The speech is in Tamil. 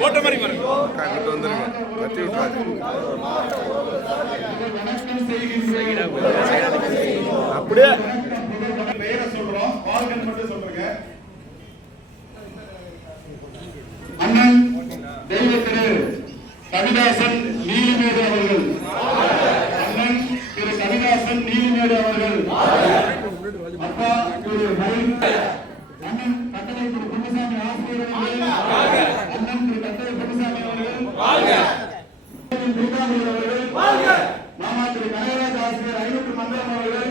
போட்ட மாதிரி பாருங்க வந்துருங்க கட்டி விட்டுறாங்க அப்படியே பெயரை சொல்றோம் வாழ்க்கை மட்டும் சொல்றேங்க அண்ணன் தெய்வ திரு கவிதாசன் நீலிமேடு அவர்கள் அண்ணன் திரு கவிதாசன் நீலிமேடு அவர்கள் அப்பா திரு மயில் அண்ணன் கட்டளை திரு குருசாமி ஆசிரியர் அவர்கள் அண்ணன் திரு கட்டளை குருசாமி அவர்கள் தீபாவளி அவர்கள் மாமா திரு கனகராஜ் ஆசிரியர் ஐநூற்று மந்திரம் அவர்கள்